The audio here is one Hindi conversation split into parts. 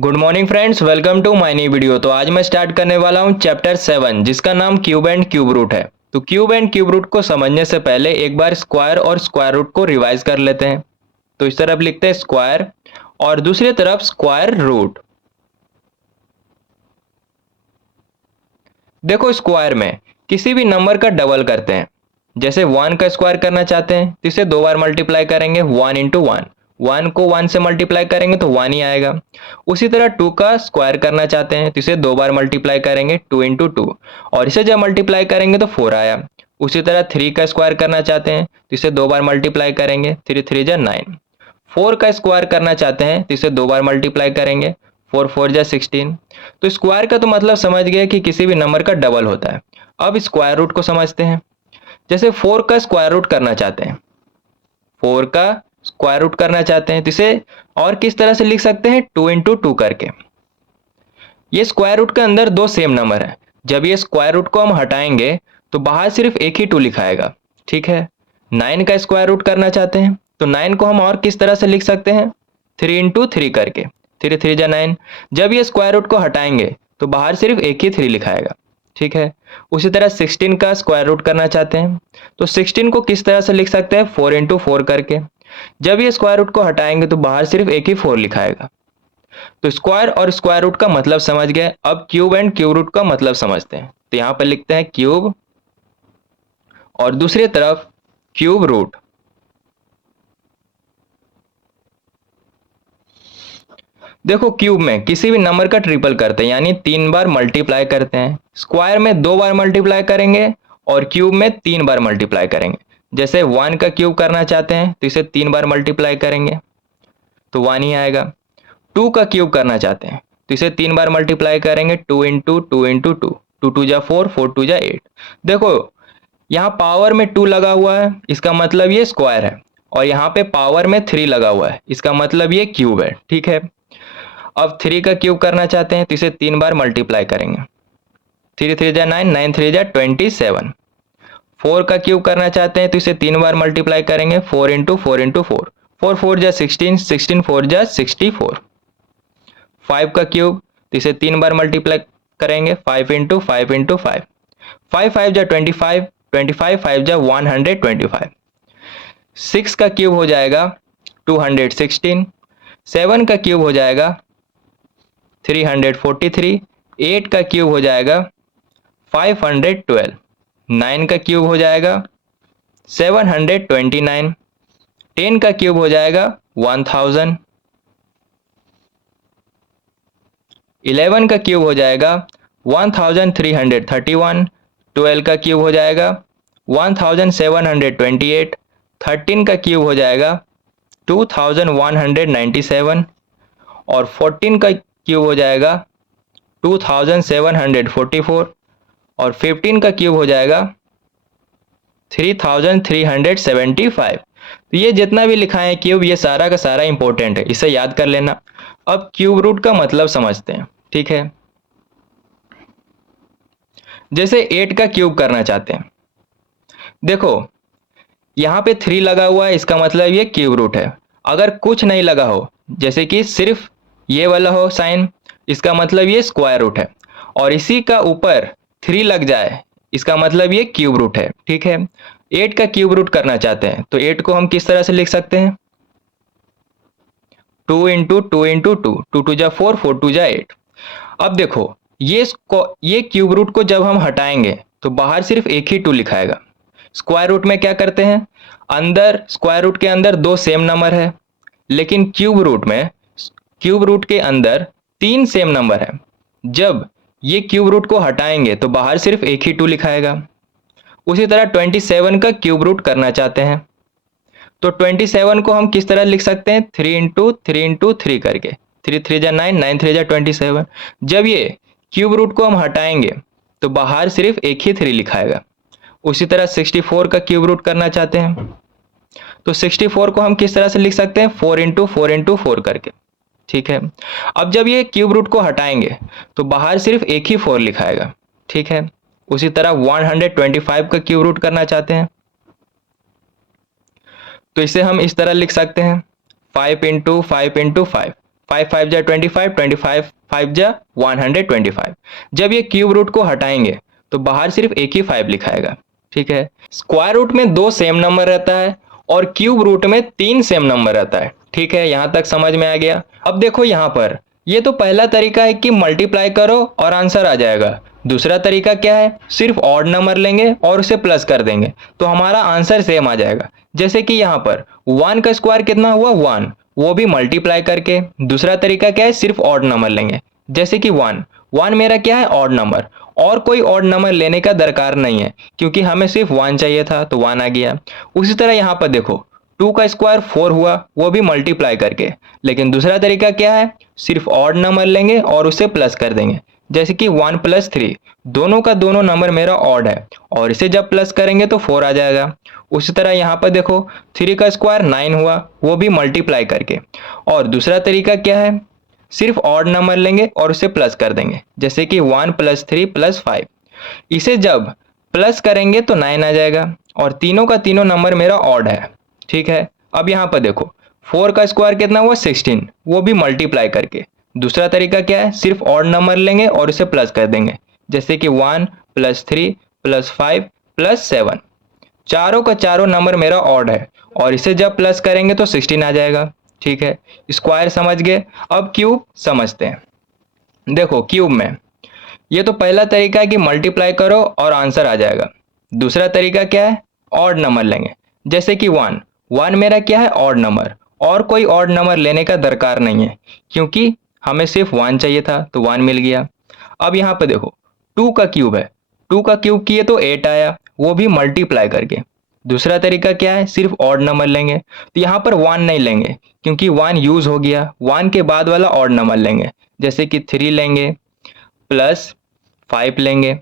Good morning friends, welcome to my new video. तो आज मैं स्टार्ट करने वाला हूं चैप्टर 7 जिसका नाम क्यूब एंड क्यूब रूट है। तो क्यूब एंड क्यूब रूट को समझने से पहले एक बार स्क्वायर और स्क्वायर रूट को रिवाइज कर लेते हैं। तो इस तरफ लिखते हैं स्क्वायर और दूसरी तरफ स्क्वायर रूट। देखो, स्क्वायर में किसी भी नंबर का डबल करते हैं। जैसे 1 का स्क्वायर करना चाहते हैं तो इसे 2 बार मल्टीप्लाई करेंगे, 1 इंटू 1। 1 को 1 से मल्टीप्लाई करेंगे तो 1 ही आएगा। उसी तरह 2 का स्क्वायर करना चाहते हैं तो इसे 2 बार मल्टीप्लाई करेंगे, 2 इंटू 2, और इसे जब मल्टीप्लाई करेंगे तो 4 आया। उसी तरह 3 का स्क्वायर करना चाहते हैं तो इसे 2 बार मल्टीप्लाई करेंगे, 3 3 जा 9। 4 का स्क्वायर करना चाहते हैं तो इसे 2 बार मल्टीप्लाई करेंगे, 4 4 जा 16। तो स्क्वायर का तो मतलब समझ गए कि किसी भी नंबर का डबल होता है। अब स्क्वायर रूट को समझते हैं। जैसे 4 का स्क्वायर रूट करना चाहते हैं, 4 का स्क्वायर रूट करना चाहते हैं तो इसे और किस तरह से लिख सकते हैं, 2 इंटू 2 करके। ये स्क्वायर रूट के अंदर दो सेम नंबर है। जब ये स्क्वायर रूट को हम हटाएंगे तो बाहर सिर्फ एक ही 2 लिखाएगा। ठीक है। 9 का स्क्वायर रूट करना चाहते हैं तो 9 को हम और किस तरह से लिख सकते हैं, 3 इंटू 3 करके, 3 3 जा 9। जब ये स्क्वायर रूट को हटाएंगे तो बाहर सिर्फ एक ही 3 लिखाएगा। ठीक है। उसी तरह 16 का स्क्वायर रूट करना चाहते हैं तो 16 को किस तरह से लिख सकते हैं, 4 इंटू 4 करके। जब ये स्क्वायर रूट को हटाएंगे तो बाहर सिर्फ एक ही 4 लिखाएगा। तो स्क्वायर और स्क्वायर रूट का मतलब समझ गए। अब क्यूब एंड क्यूब रूट का मतलब समझते हैं। तो यहां पर लिखते हैं क्यूब और दूसरी तरफ क्यूब रूट। देखो, क्यूब में किसी भी नंबर का ट्रिपल करते हैं, यानी 3 बार मल्टीप्लाई करते हैं। स्क्वायर में 2 बार मल्टीप्लाई करेंगे और क्यूब में 3 बार मल्टीप्लाई करेंगे। जैसे 1 का क्यूब करना चाहते हैं तो इसे 3 बार मल्टीप्लाई करेंगे तो 1 ही आएगा। 2 का क्यूब करना चाहते हैं तो इसे 3 बार मल्टीप्लाई करेंगे, 2 इंटू 2 इंटू 2, 2 2 जा 4, 4 2 जा 8। देखो, यहाँ पावर में 2 लगा हुआ है, इसका मतलब ये स्क्वायर है, और यहाँ पे पावर में 3 लगा हुआ है, इसका मतलब ये क्यूब है। ठीक है। अब 3 का क्यूब करना चाहते हैं तो इसे 3 बार मल्टीप्लाई करेंगे, 3 3 जा 9, 9 3 जा 27। 4 का क्यूब करना चाहते हैं तो इसे 3 बार मल्टीप्लाई करेंगे, 4 इंटू 4 इंटू 4, 4 4 जा 16, 16 4 जा 64। 5 का क्यूब तो इसे 3 बार मल्टीप्लाई करेंगे, 5 इंटू 5 इंटू 5, 5 5 जा 25, 25 5 जा 125। 6 का क्यूब हो जाएगा 216। 7 का क्यूब हो जाएगा 343। 8 का क्यूब हो जाएगा 512। 9 का क्यूब हो जाएगा 729। 10 का क्यूब हो जाएगा 1000। 11 का क्यूब हो जाएगा 1331। 12 का क्यूब हो जाएगा 1728। 13 का क्यूब हो जाएगा 2197। और 14 का क्यूब हो जाएगा 2744। और 15 का क्यूब हो जाएगा 3375। तो ये जितना भी लिखा है क्यूब, ये सारा का सारा इंपॉर्टेंट है, इसे याद कर लेना। अब क्यूब रूट का मतलब समझते हैं। ठीक है। जैसे 8 का क्यूब करना चाहते हैं, देखो यहाँ पे 3 लगा हुआ है, इसका मतलब ये क्यूब रूट है। अगर कुछ नहीं लगा हो, जैसे कि सिर्फ ये वाला हो साइन, इसका मतलब ये स्क्वायर रूट है। और इसी का ऊपर 3 लग जाए, इसका मतलब ये क्यूब रूट है। ठीक है। 8 का क्यूब रूट करना चाहते हैं तो 8 को हम किस तरह से लिख सकते हैं, 2 इंटू 2 इंटू 2, 2 2 जा 4, 4 2 जा 8। अब देखो, ये क्यूब रूट को जब हम हटाएंगे तो बाहर सिर्फ एक ही 2 लिखाएगा। स्क्वायर रूट में क्या करते हैं, अंदर स्क्वायर रूट के अंदर दो सेम नंबर है, लेकिन क्यूब रूट के अंदर 3 सेम नंबर है। जब ये क्यूब रूट को हटाएंगे तो बाहर सिर्फ एक ही 2 लिखाएगा। उसी तरह 27 का क्यूब रूट करना चाहते हैं तो 27 को हम किस तरह लिख सकते हैं, 3 इंटू 3 इंटू 3 करके, 3 3 जा 9, 9 3 जा 27। जब ये क्यूब रूट को हम हटाएंगे तो बाहर सिर्फ एक ही 3 लिखाएगा। उसी तरह 64 का क्यूब रूट करना चाहते हैं तो 64 को हम किस तरह से लिख सकते हैं, 4 इंटू 4 इंटू 4 करके। ठीक है। अब जब ये क्यूब रूट को हटाएंगे तो बाहर सिर्फ एक ही 4 लिखाएगा। ठीक है। उसी तरह 125 का क्यूब रूट करना चाहते हैं तो इसे हम इस तरह लिख सकते हैं, 5 इंटू 5 इंटू 5, 5 5 जा 25, 25 5 जा 125। जब ये क्यूब रूट को हटाएंगे तो बाहर सिर्फ एक ही 5 लिखाएगा। ठीक है, स्क्वायर रूट में 2 सेम नंबर रहता है और क्यूब रूट में 3 सेम नंबर रहता है। ठीक है, यहां तक समझ में आ गया। अब देखो यहां पर ये तो पहला तरीका है कि मल्टीप्लाई करो और आंसर आ जाएगा। दूसरा तरीका क्या है, सिर्फ ऑड नंबर लेंगे और उसे प्लस कर देंगे तो हमारा आंसर सेम आ जाएगा। जैसे कि यहाँ पर 1 का स्क्वायर कितना हुआ 1, वो भी मल्टीप्लाई करके। दूसरा तरीका क्या है, सिर्फ ऑड नंबर लेंगे, जैसे कि 1 1 मेरा क्या है ऑड नंबर, और कोई ऑड नंबर लेने का दरकार नहीं है क्योंकि हमें सिर्फ 1 चाहिए था तो 1 आ गया। उसी तरह यहाँ पर देखो 2 का स्क्वायर 4 हुआ, वो भी मल्टीप्लाई करके। लेकिन दूसरा तरीका क्या है, सिर्फ ऑड नंबर लेंगे और उसे प्लस कर देंगे, जैसे कि 1 + 3, दोनों का दोनों नंबर मेरा ऑड है और इसे जब प्लस करेंगे तो 4 आ जाएगा। उसी तरह यहाँ पर देखो 3 का स्क्वायर 9 हुआ, वो भी मल्टीप्लाई करके। और दूसरा तरीका क्या है, सिर्फ ऑड नंबर लेंगे और उसे प्लस कर देंगे, जैसे कि 1 + 3 + 5। इसे जब प्लस करेंगे तो 9 आ जाएगा और तीनों का तीनों नंबर मेरा ऑड है। ठीक है, अब यहाँ पर देखो 4 का स्क्वायर कितना हुआ 16, वो भी मल्टीप्लाई करके। दूसरा तरीका क्या है, सिर्फ ऑड नंबर लेंगे और इसे प्लस कर देंगे, जैसे कि 1 + 3 + 5 + 7। चारों का चारों नंबर मेरा ऑड है और इसे जब प्लस करेंगे तो 16 आ जाएगा। ठीक है, स्क्वायर समझ गए। अब क्यूब समझते हैं। देखो क्यूब में ये तो पहला तरीका है कि मल्टीप्लाई करो और आंसर आ जाएगा। दूसरा तरीका क्या है, ऑड नंबर लेंगे, जैसे कि 1 1 मेरा क्या है ऑड नंबर, और कोई ऑड नंबर लेने का दरकार नहीं है क्योंकि हमें सिर्फ 1 चाहिए था तो 1 मिल गया। अब यहाँ पे देखो 2 का क्यूब है, 2 का क्यूब किए तो 8 आया, वो भी मल्टीप्लाई करके। दूसरा तरीका क्या है, सिर्फ ऑड नंबर लेंगे, तो यहाँ पर 1 नहीं लेंगे क्योंकि 1 यूज हो गया। 1 के बाद वाला ऑड नंबर लेंगे, जैसे कि 3 लेंगे प्लस 5 लेंगे,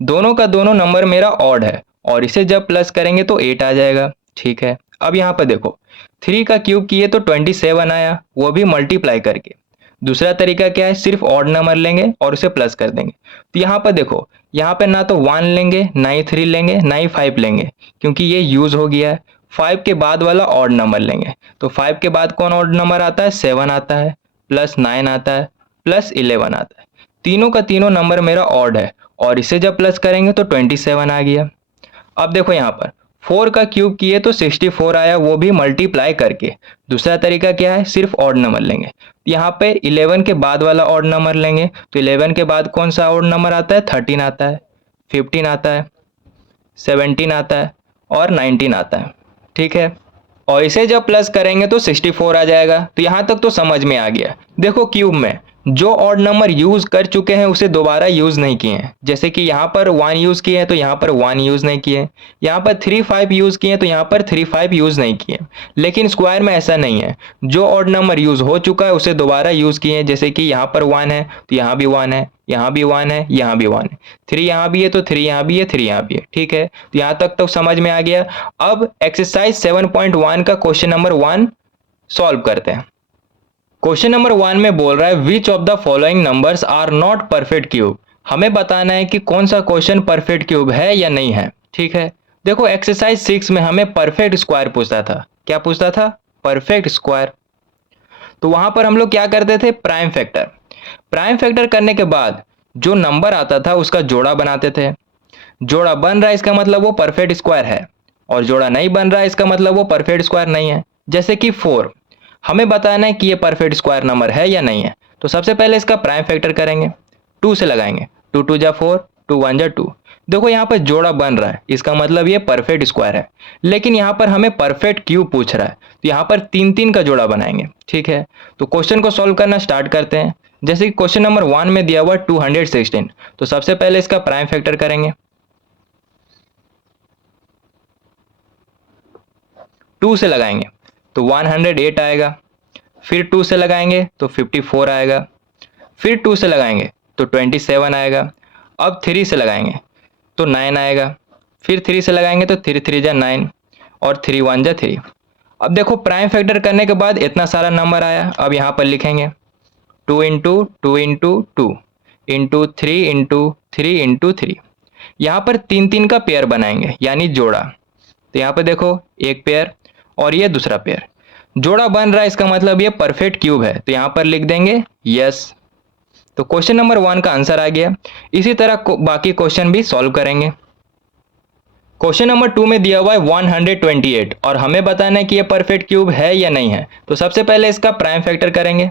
दोनों का दोनों नंबर मेरा ऑड है और इसे जब प्लस करेंगे तो 8 आ जाएगा। ठीक है, अब यहाँ पर देखो 3 का क्यूब किए तो 27 आया, वो भी मल्टीप्लाई करके। दूसरा तरीका क्या है, सिर्फ ऑड नंबर लेंगे और उसे प्लस कर देंगे। तो यहाँ पर देखो, यहाँ पे ना तो 1 लेंगे, ना ही 3 लेंगे, ना ही 5 लेंगे क्योंकि ये यूज हो गया है। 5 के बाद वाला ऑड नंबर लेंगे, तो 5 के बाद कौन ऑड नंबर आता है, 7 आता है, प्लस 9 आता है, प्लस 11 आता है। तीनों का तीनों नंबर मेरा ऑड है और इसे जब प्लस करेंगे तो 27 आ गया। अब देखो यहाँ पर 4 का क्यूब किए तो 64 आया, वो भी मल्टीप्लाई करके। दूसरा तरीका क्या है, सिर्फ ऑड नंबर लेंगे, यहाँ पे 11 के बाद वाला ऑड नंबर लेंगे, तो 11 के बाद कौन सा ऑड नंबर आता है, 13 आता है, 15 आता है, 17 आता है और 19 आता है। ठीक है, और इसे जब प्लस करेंगे तो 64 आ जाएगा। तो यहाँ तक तो समझ में आ गया। देखो क्यूब में जो ऑड नंबर यूज कर चुके हैं उसे दोबारा यूज नहीं किए हैं, जैसे कि यहाँ पर 1 यूज किए हैं तो यहाँ पर 1 यूज नहीं किए, यहाँ पर 3 5 यूज किए हैं तो यहाँ पर 3 5 यूज नहीं किए। लेकिन स्क्वायर में ऐसा नहीं है, जो ऑड नंबर यूज हो चुका है उसे दोबारा यूज किए हैं, जैसे कि यहाँ पर 1 है तो यहाँ भी 1 है, यहाँ भी 1 है, यहाँ भी 1 है, 3 यहाँ भी है तो 3 यहाँ भी है, 3 यहाँ भी है। ठीक है, तो यहाँ तक तो समझ में आ गया। अब एक्सरसाइज 7.1 का क्वेश्चन नंबर 1 सॉल्व करते हैं। क्वेश्चन नंबर 1 में बोल रहा है which of the following numbers are not perfect cube. हमें बताना है कि कौन सा क्वेश्चन परफेक्ट क्यूब है या नहीं है। ठीक है, देखो एक्सरसाइज 6 में हमें परफेक्ट स्क्वायर पूछता था। क्या पूछता था, परफेक्ट स्क्वायर। तो वहां पर हम लोग क्या करते थे, प्राइम फैक्टर। प्राइम फैक्टर करने के बाद जो नंबर आता था उसका जोड़ा बनाते थे। जोड़ा बन रहा है इसका मतलब वो परफेक्ट स्क्वायर है, और जोड़ा नहीं बन रहा है इसका मतलब वो परफेक्ट स्क्वायर नहीं है। जैसे कि 4, हमें बताना है कि ये परफेक्ट स्क्वायर नंबर है या नहीं है। तो सबसे पहले इसका प्राइम फैक्टर करेंगे, 2 से लगाएंगे, 2 2 जा 4, 2 1 जा 2। देखो यहाँ पर जोड़ा बन रहा है, इसका मतलब ये परफेक्ट स्क्वायर है। लेकिन यहाँ पर हमें परफेक्ट क्यूब पूछ रहा है, तो यहाँ पर 3 3 का जोड़ा बनाएंगे। ठीक है, तो क्वेश्चन को सॉल्व करना स्टार्ट करते हैं। जैसे कि क्वेश्चन नंबर 1 में दिया हुआ 216, तो सबसे पहले इसका प्राइम फैक्टर करेंगे, 2 से लगाएंगे तो 108 आएगा, फिर 2 से लगाएंगे तो 54 आएगा, फिर 2 से लगाएंगे तो 27 आएगा। अब 3 से लगाएंगे तो 9 आएगा, फिर 3 से लगाएंगे तो 3 3 जा 9 और 3 1 जा 3। अब देखो प्राइम फैक्टर करने के बाद इतना सारा नंबर आया। अब यहाँ पर लिखेंगे 2 into 2 into 2 into 3 into 3 into 3। यहाँ पर 3 3 का पेयर बनाएंगे यानी जोड़ा। तो यहाँ पर देखो एक पेयर और ये दूसरा पेयर, जोड़ा बन रहा है, इसका मतलब ये परफेक्ट क्यूब है, तो यहां पर लिख देंगे यस। तो क्वेश्चन नंबर 1 का आंसर आ गया। इसी तरह बाकी क्वेश्चन भी सॉल्व करेंगे। क्वेश्चन नंबर 2 में दिया हुआ है 128 और हमें बताना है कि ये परफेक्ट क्यूब है या नहीं है। तो सबसे पहले इसका प्राइम फैक्टर करेंगे,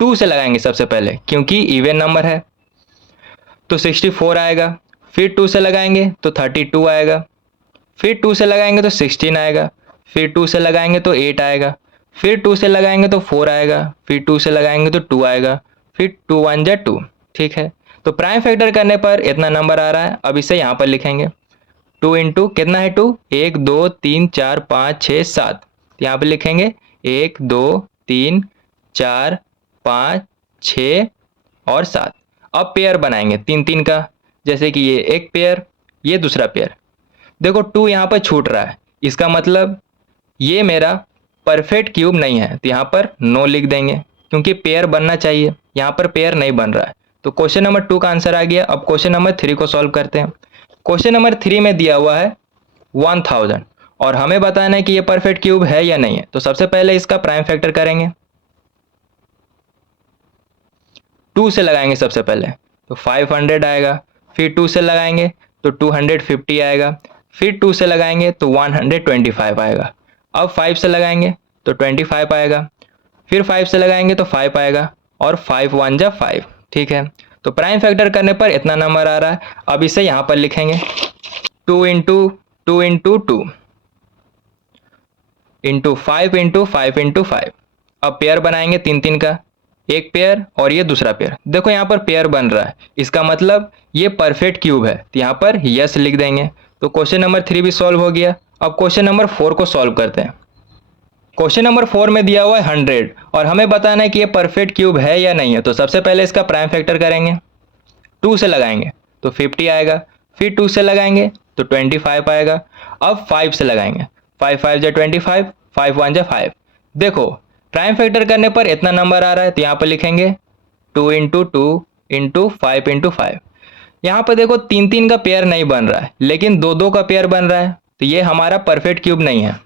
2 से लगाएंगे सबसे पहले क्योंकि इवन नंबर है, तो 64 आएगा। फिर 2 से लगाएंगे तो 32 आएगा। फिर 2 से लगाएंगे तो 16 आएगा। फिर 2 से लगाएंगे तो 8 आएगा। फिर 2 से लगाएंगे तो 4 आएगा। फिर 2 से लगाएंगे तो 2 आएगा। फिर 2 1 जा 2। ठीक है, तो प्राइम फैक्टर करने पर इतना नंबर आ रहा है। अब इसे यहाँ पर लिखेंगे 2 इंटू कितना है 2, 1 2 3 4 5 6 7। यहाँ पर लिखेंगे 1 2 3 4 5 6 और 7। अब पेयर बनाएंगे 3 3 का, जैसे कि ये एक पेयर, ये दूसरा पेयर। देखो 2 यहाँ पर छूट रहा है, इसका मतलब ये मेरा परफेक्ट क्यूब नहीं है, तो यहाँ पर नो लिख देंगे क्योंकि पेयर बनना चाहिए, यहाँ पर पेयर नहीं बन रहा है। तो क्वेश्चन नंबर 2 का आंसर आ गया। अब क्वेश्चन नंबर 3 को सॉल्व करते हैं। क्वेश्चन नंबर 3 में दिया हुआ है 1000 और हमें बताना है कि ये परफेक्ट क्यूब है या नहीं है। तो सबसे पहले इसका प्राइम फैक्टर करेंगे, 2 से लगाएंगे सबसे पहले तो 500 आएगा। फिर 2 से लगाएंगे तो 250 आएगा। फिर 2 से लगाएंगे तो 125 आएगा। अब 5 से लगाएंगे तो 25 आएगा। फिर 5 से लगाएंगे तो 5 आएगा और 5 1 जा 5। ठीक है, तो प्राइम फैक्टर करने पर इतना नंबर आ रहा है। अब इसे यहाँ पर लिखेंगे 2 into 2 into 2 into 5 into 5 into 5। अब पेयर बनाएंगे 3 3 का, एक पेयर और ये दूसरा पेयर। देखो यहाँ पर पेयर बन रहा है, इसका मतलब ये परफेक्ट क्यूब है, तो यहाँ पर यस लिख देंगे। तो क्वेश्चन नंबर 3 भी सॉल्व हो गया। अब क्वेश्चन नंबर 4 को सॉल्व करते हैं। क्वेश्चन नंबर 4 में दिया हुआ है 100 और हमें बताना है कि ये परफेक्ट क्यूब है या नहीं है। तो सबसे पहले इसका प्राइम फैक्टर करेंगे, 2 से लगाएंगे तो 50 आएगा। फिर 2 से लगाएंगे तो 25 आएगा। अब 5 से लगाएंगे, 5 5 जा 25, 5 1 जा 5। देखो प्राइम फैक्टर करने पर इतना नंबर आ रहा है, तो यहाँ पर लिखेंगे 2 इंटू 2 इंटू 5 इंटू 5। यहाँ पर देखो 3 3 का पेयर नहीं बन रहा है, लेकिन 2 2 का पेयर बन रहा है, तो ये हमारा परफेक्ट क्यूब नहीं है।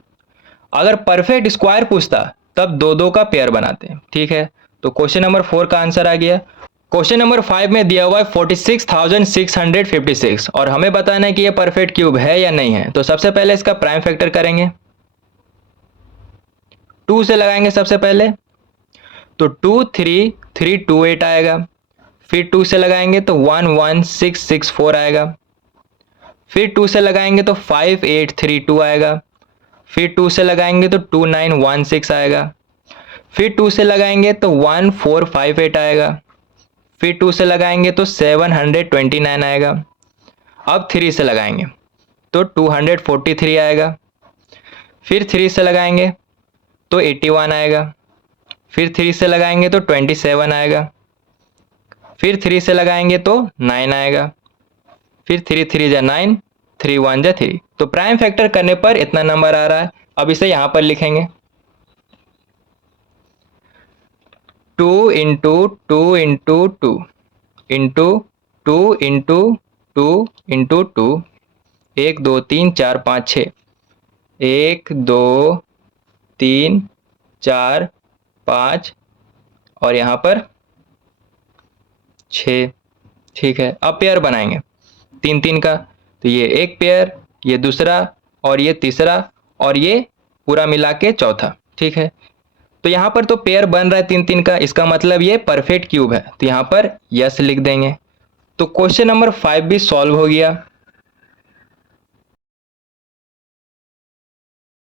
अगर परफेक्ट स्क्वायर पूछता तब 2 2 का पेयर बनाते हैं। ठीक है, तो क्वेश्चन नंबर 4 का आंसर आ गया। क्वेश्चन नंबर 5 में दिया हुआ है 46,656 और हमें बताना है कि ये परफेक्ट क्यूब है या नहीं है। तो सबसे पहले इसका प्राइम फैक्टर करेंगे, 2 से लगाएंगे सबसे पहले तो 2 3 3 2 8 आएगा। फिर 2 से लगाएंगे तो 1 1 6 6 4 आएगा। फिर 2 से लगाएंगे तो 5 8 3 2 आएगा। फिर 2 से लगाएंगे तो 2 9 1 6 आएगा। फिर 2 से लगाएंगे तो 1 4 5 8 आएगा। फिर 2 से लगाएंगे तो 729 आएगा। अब 3 से लगाएंगे तो 243 आएगा। फिर 3 से लगाएंगे तो 81 आएगा। फिर 3 से लगाएंगे तो 27 आएगा। फिर 3 से लगाएंगे तो 9 आएगा। फिर 3 3 जा 9, 3 1 जा 3। तो प्राइम फैक्टर करने पर इतना नंबर आ रहा है। अब इसे यहाँ पर लिखेंगे 2 into 2 into 2 into 2 into 2 into 2, 1 2 3 4 5 6, 1 2 3 4 5 और यहाँ पर 6। ठीक है, अब पेयर बनाएंगे 3 3 का, तो ये एक पेयर, ये दूसरा और ये तीसरा और ये पूरा मिला के चौथा। ठीक है, तो यहाँ पर तो पेयर बन रहा है 3 3 का, इसका मतलब ये परफेक्ट क्यूब है, तो यहाँ पर यस लिख देंगे। तो क्वेश्चन नंबर 5 भी सॉल्व हो गया।